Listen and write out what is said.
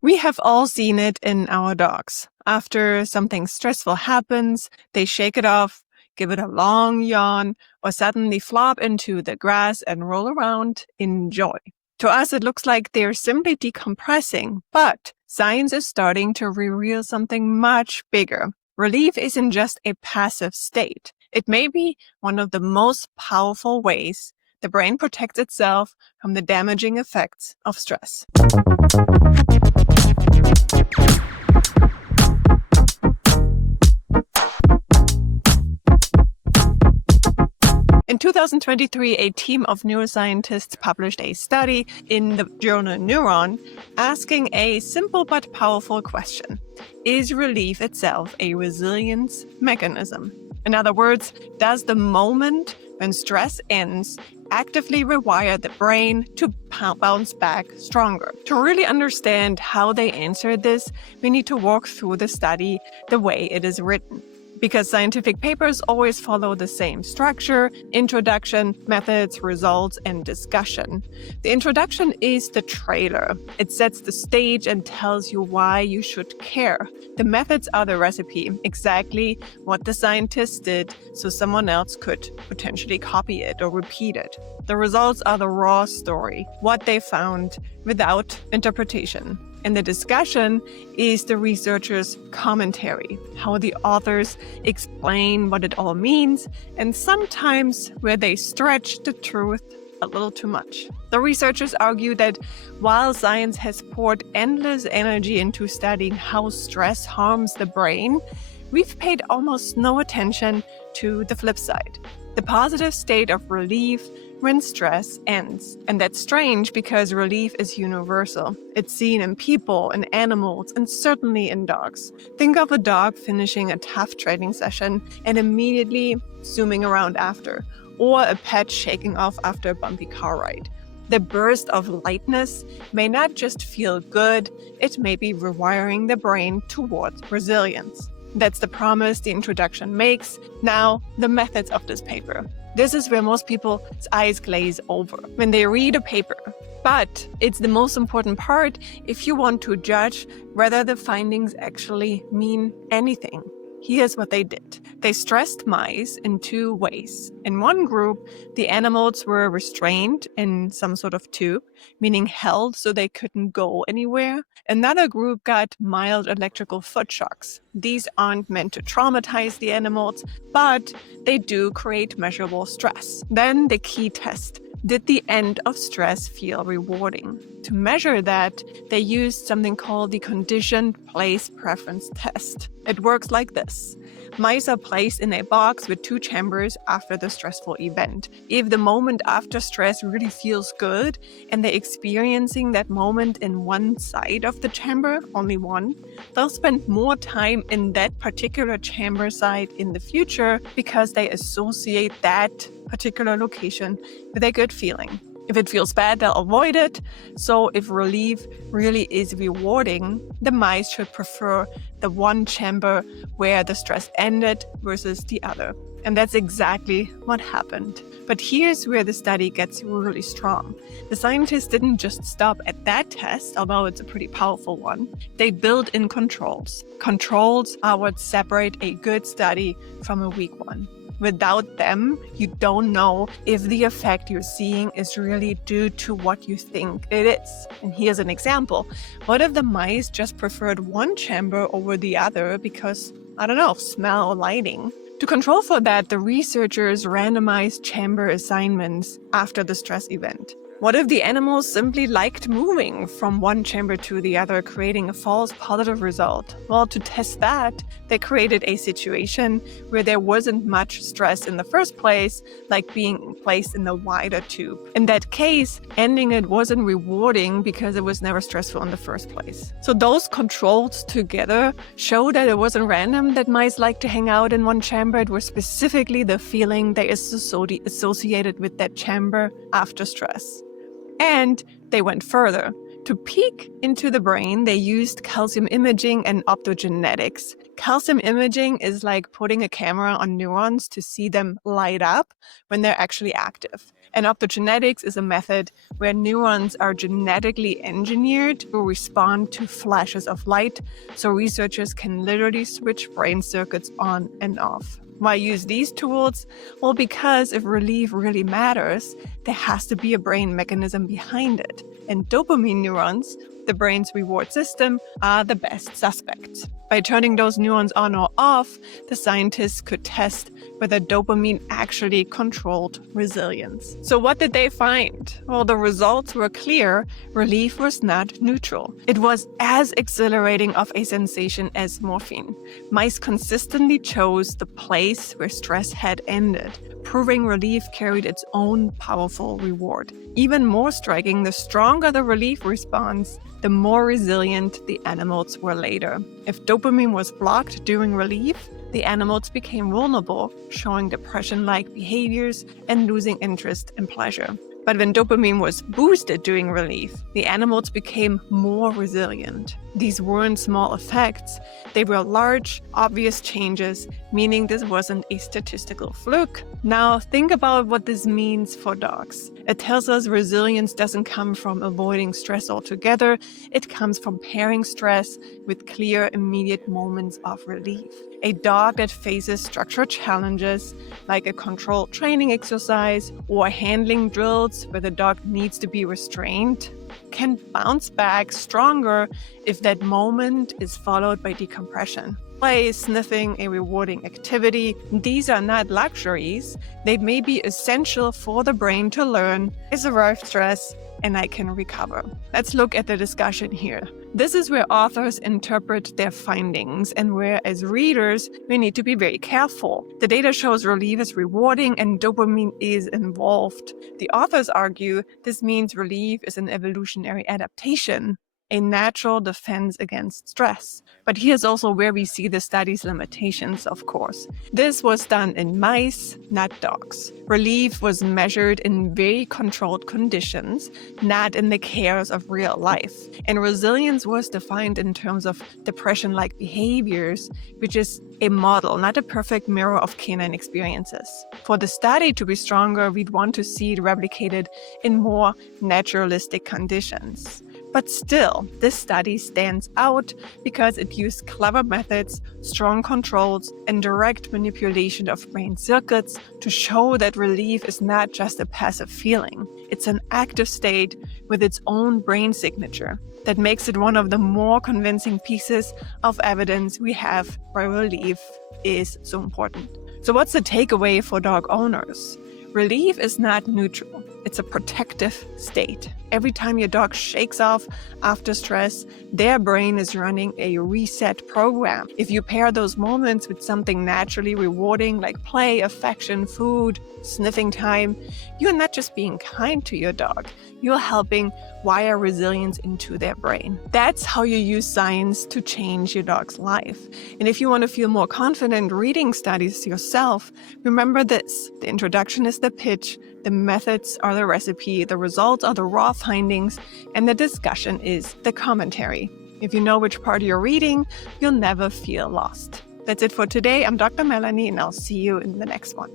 We have all seen it in our dogs. After something stressful happens, they shake it off, give it a long yawn, or suddenly flop into the grass and roll around in joy. To us, it looks like they're simply decompressing, but science is starting to reveal something much bigger. Relief isn't just a passive state. It may be one of the most powerful ways the brain protects itself from the damaging effects of stress. In 2023, a team of neuroscientists published a study in the journal Neuron asking a simple but powerful question. Is relief itself a resilience mechanism? In other words, does the moment when stress ends actively rewire the brain to bounce back stronger? To really understand how they answered this, we need to walk through the study the way it is written. Because scientific papers always follow the same structure: introduction, methods, results, and discussion. The introduction is the trailer. It sets the stage and tells you why you should care. The methods are the recipe, exactly what the scientists did, so someone else could potentially copy it or repeat it. The results are the raw story, what they found without interpretation. And the discussion is the researchers' commentary, how the authors explain what it all means, and sometimes where they stretch the truth a little too much. The researchers argue that while science has poured endless energy into studying how stress harms the brain, we've paid almost no attention to the flip side, the positive state of relief when stress ends. And that's strange because relief is universal. It's seen in people, in animals, and certainly in dogs. Think of a dog finishing a tough training session and immediately zooming around after, or a pet shaking off after a bumpy car ride. The burst of lightness may not just feel good, it may be rewiring the brain towards resilience. That's the promise the introduction makes. Now, the methods of this paper. This is where most people's eyes glaze over when they read a paper. But it's the most important part if you want to judge whether the findings actually mean anything. Here's what they did. They stressed mice in two ways. In one group, the animals were restrained in some sort of tube, meaning held so they couldn't go anywhere. Another group got mild electrical foot shocks. These aren't meant to traumatize the animals, but they do create measurable stress. Then the key test. Did the end of stress feel rewarding? To measure that, they used something called the conditioned place preference test. It works like this. Mice are placed in a box with two chambers after the stressful event. If the moment after stress really feels good and they're experiencing that moment in one side of the chamber, only one, they'll spend more time in that particular chamber side in the future because they associate that particular location with a good feeling. If it feels bad, they'll avoid it. So if relief really is rewarding, the mice should prefer the one chamber where the stress ended versus the other. And that's exactly what happened. But here's where the study gets really strong. The scientists didn't just stop at that test, although it's a pretty powerful one. They built in controls. Controls are what separate a good study from a weak one. Without them, you don't know if the effect you're seeing is really due to what you think it is. And here's an example. What if the mice just preferred one chamber over the other because, smell or lighting? To control for that, the researchers randomized chamber assignments after the stress event. What if the animals simply liked moving from one chamber to the other, creating a false positive result? Well, to test that, they created a situation where there wasn't much stress in the first place, like being placed in the wider tube. In that case, ending it wasn't rewarding because it was never stressful in the first place. So those controls together show that it wasn't random that mice liked to hang out in one chamber. It was specifically the feeling they associated with that chamber after stress. And they went further. To peek into the brain, they used calcium imaging and optogenetics. Calcium imaging is like putting a camera on neurons to see them light up when they're actually active. And optogenetics is a method where neurons are genetically engineered to respond to flashes of light, so researchers can literally switch brain circuits on and off. Why use these tools? Well, because if relief really matters, there has to be a brain mechanism behind it. And dopamine neurons, the brain's reward system, are the best suspects. By turning those neurons on or off, the scientists could test whether dopamine actually controlled resilience. So what did they find? Well, the results were clear. Relief was not neutral. It was as exhilarating of a sensation as morphine. Mice consistently chose the place where stress had ended, proving relief carried its own powerful reward. Even more striking, the stronger the relief response, the more resilient the animals were later. If dopamine was blocked during relief, the animals became vulnerable, showing depression-like behaviors and losing interest and pleasure. But when dopamine was boosted during relief, the animals became more resilient. These weren't small effects. They were large, obvious changes, meaning this wasn't a statistical fluke. Now, think about what this means for dogs. It tells us resilience doesn't come from avoiding stress altogether. It comes from pairing stress with clear, immediate moments of relief. A dog that faces structural challenges, like a controlled training exercise or handling drills where the dog needs to be restrained, can bounce back stronger if that moment is followed by decompression. Play, sniffing, a rewarding activity, these are not luxuries. They may be essential for the brain to learn, I survived stress, and I can recover. Let's look at the discussion here. This is where authors interpret their findings and where, as readers, we need to be very careful. The data shows relief is rewarding and dopamine is involved. The authors argue this means relief is an evolutionary adaptation, a natural defense against stress. But here's also where we see the study's limitations, of course. This was done in mice, not dogs. Relief was measured in very controlled conditions, not in the chaos of real life. And resilience was defined in terms of depression-like behaviors, which is a model, not a perfect mirror of canine experiences. For the study to be stronger, we'd want to see it replicated in more naturalistic conditions. But still, this study stands out because it used clever methods, strong controls, and direct manipulation of brain circuits to show that relief is not just a passive feeling. It's an active state with its own brain signature that makes it one of the more convincing pieces of evidence we have why relief is so important. So what's the takeaway for dog owners? Relief is not neutral. It's a protective state. Every time your dog shakes off after stress, their brain is running a reset program. If you pair those moments with something naturally rewarding like play, affection, food, sniffing time, you're not just being kind to your dog, you're helping wire resilience into their brain. That's how you use science to change your dog's life. And if you want to feel more confident reading studies yourself, remember this: the introduction is the pitch, the methods are the recipe, the results are the raw findings, and the discussion is the commentary. If you know which part you're reading, you'll never feel lost. That's it for today. I'm Dr. Melanie, and I'll see you in the next one.